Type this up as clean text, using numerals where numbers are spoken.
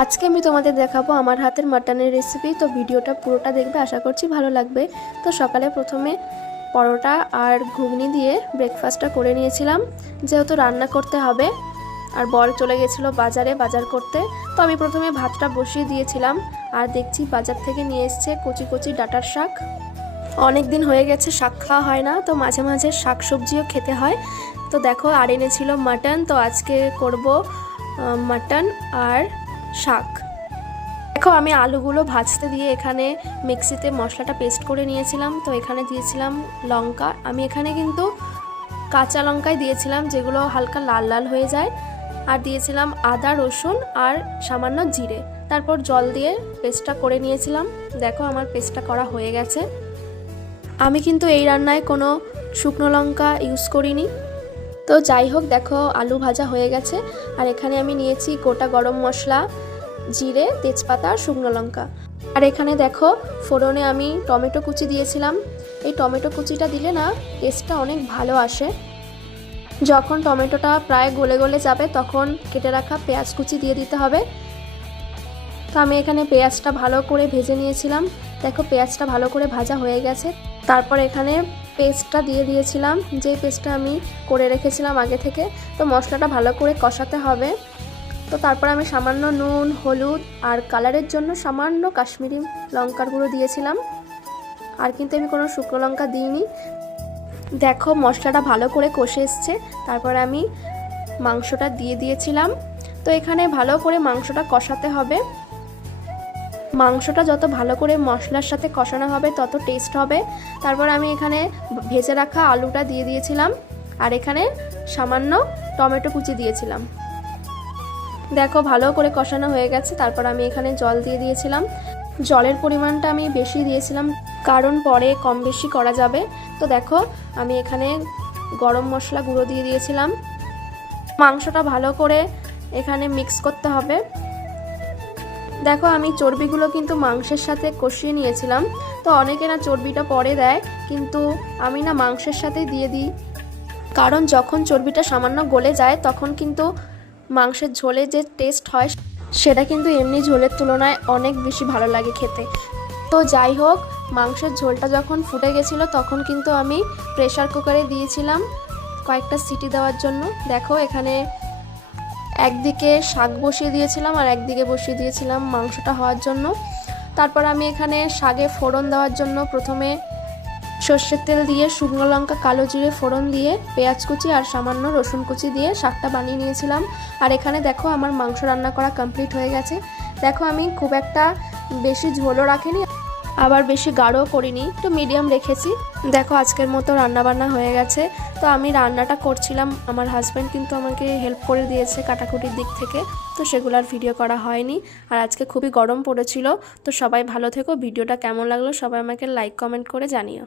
আজকে আমি তোমাদের দেখাবো আমার হাতের মাটনের রেসিপি। তো ভিডিওটা পুরোটা দেখবে, আশা করছি ভালো লাগবে। তো সকালে প্রথমে পরোটা আর ঘুগনি দিয়ে ব্রেকফাস্টটা করে নিয়েছিলাম, যেহেতু রান্না করতে হবে। আর বর চলে গেছিলো বাজারে বাজার করতে। তো আমি প্রথমে ভাতটা বসিয়ে দিয়েছিলাম, আর দেখছি বাজার থেকে নিয়ে এসছে কচি কচি ডাঁটার শাক। অনেক দিন হয়ে গেছে শাক খাওয়া হয় না, তো মাঝে মাঝে শাক সবজিও খেতে হয়। তো দেখো, আর এনেছিল মাটন। তো আজকে করব মাটন আর শাক। দেখো, আমি আলুগুলো ভাজতে দিয়ে এখানে মিক্সিতে মশলাটা পেস্ট করে নিয়েছিলাম। তো এখানে দিয়েছিলাম লঙ্কা। আমি এখানে কিন্তু কাঁচা লঙ্কাই দিয়েছিলাম, যেগুলো হালকা লাল লাল হয়ে যায়। আর দিয়েছিলাম আদা, রসুন আর সামান্য জিরে। তারপর জল দিয়ে পেস্টটা করে নিয়েছিলাম। দেখো, আমার পেস্টটা করা হয়ে গেছে। আমি কিন্তু এই রান্নায় কোনো শুকনো লঙ্কা ইউজ করিনি। তো যাই হোক, দেখো আলু ভাজা হয়ে গেছে। আর এখানে আমি নিয়েছি গোটা গরম মশলা, জিরে, তেজপাতা আর শুকনো লঙ্কা। আর এখানে দেখো ফোড়নে আমি টমেটো কুচি দিয়েছিলাম। এই টমেটো কুচিটা দিলে না টেস্টটা অনেক ভালো আসে। যখন টমেটোটা প্রায় গলে গলে যাবে তখন কেটে রাখা পেঁয়াজ কুচি দিয়ে দিতে হবে। তো আমি এখানে পেঁয়াজটা ভালো করে ভেজে নিয়েছিলাম। দেখো, পেঁয়াজটা ভালো করে ভাজা হয়ে গেছে। তারপর এখানে পেস্টটা দিয়ে দিয়েছিলাম, যে পেস্টটা আমি করে রেখেছিলাম আগে থেকে। তো মশলাটা ভালো করে কষাতে হবে। তো তারপর আমি সামান্য নুন, হলুদ আর কালারের জন্য সামান্য কাশ্মীরি লঙ্কার গুঁড়ো দিয়েছিলাম। আর কিন্তু আমি কোনো শুকনো লঙ্কা দিইনি। দেখো, মশলাটা ভালো করে কষে এসছে। তারপর আমি মাংসটা দিয়ে দিয়েছিলাম। তো এখানে ভালো করে মাংসটা কষাতে হবে। মাংসটা যত ভালো করে মশলার সাথে কষানো হবে তত টেস্ট হবে। তারপর আমি এখানে ভেজে রাখা আলুটা দিয়ে দিয়েছিলাম। আর এখানে সামান্য টমেটো কুচি দিয়েছিলাম। দেখো, ভালো করে কষানো হয়ে গেছে। তারপর আমি এখানে জল দিয়ে দিয়েছিলাম। জলের পরিমাণটা আমি বেশি দিয়েছিলাম, কারণ পরে কম বেশি করা যাবে। তো দেখো, আমি এখানে গরম মশলা গুঁড়ো দিয়ে দিয়েছিলাম। মাংসটা ভালো করে এখানে মিক্স করতে হবে। দেখো, আমি চর্বিগুলো কিন্তু মাংসের সাথে কষিয়ে নিয়েছিলাম। তো অনেকে না চর্বিটা পরে দেয়, কিন্তু আমি না মাংসের সাথেই দিয়ে দিই। কারণ যখন চর্বিটা সামান্য গলে যায় তখন কিন্তু মাংসের ঝোলে যে টেস্ট হয় সেটা কিন্তু এমনি ঝোলের তুলনায় অনেক বেশি ভালো লাগে খেতে। তো যাই হোক, মাংসের ঝোলটা যখন ফুটে গেছিলো তখন কিন্তু আমি প্রেসার কুকারে দিয়েছিলাম কয়েকটা সিটি দেওয়ার জন্য। দেখো, এখানে একদিকে শাক বসিয়ে দিয়েছিলাম আর একদিকে বসিয়ে দিয়েছিলাম মাংসটা হওয়ার জন্য। তারপর আমি এখানে শাকে ফোড়ন দেওয়ার জন্য প্রথমে সর্ষের তেল দিয়ে শুকনো লঙ্কা, কালো জিরে ফোড়ন দিয়ে পেঁয়াজ কুচি আর সামান্য রসুন কুচি দিয়ে শাকটা বানিয়ে নিয়েছিলাম। আর এখানে দেখো, আমার মাংস রান্না করা কমপ্লিট হয়ে গেছে। দেখো, আমি খুব একটা বেশি ঝোলও রাখিনি, আবার বেশি গাঢ়ও করিনি, একটু মিডিয়াম রেখেছি। দেখো, আজকের মতো রান্নাবান্না হয়ে গেছে। তো আমি রান্নাটা করছিলাম, আমার হাজব্যান্ড কিন্তু আমাকে হেল্প করে দিয়েছে কাটাকুটির দিক থেকে। তো সেগুলোর ভিডিও করা হয়নি। আর আজকে খুবই গরম পড়েছিল। তো সবাই ভালো থেকো। ভিডিওটা কেমন লাগলো সবাই আমাকে লাইক কমেন্ট করে জানিও।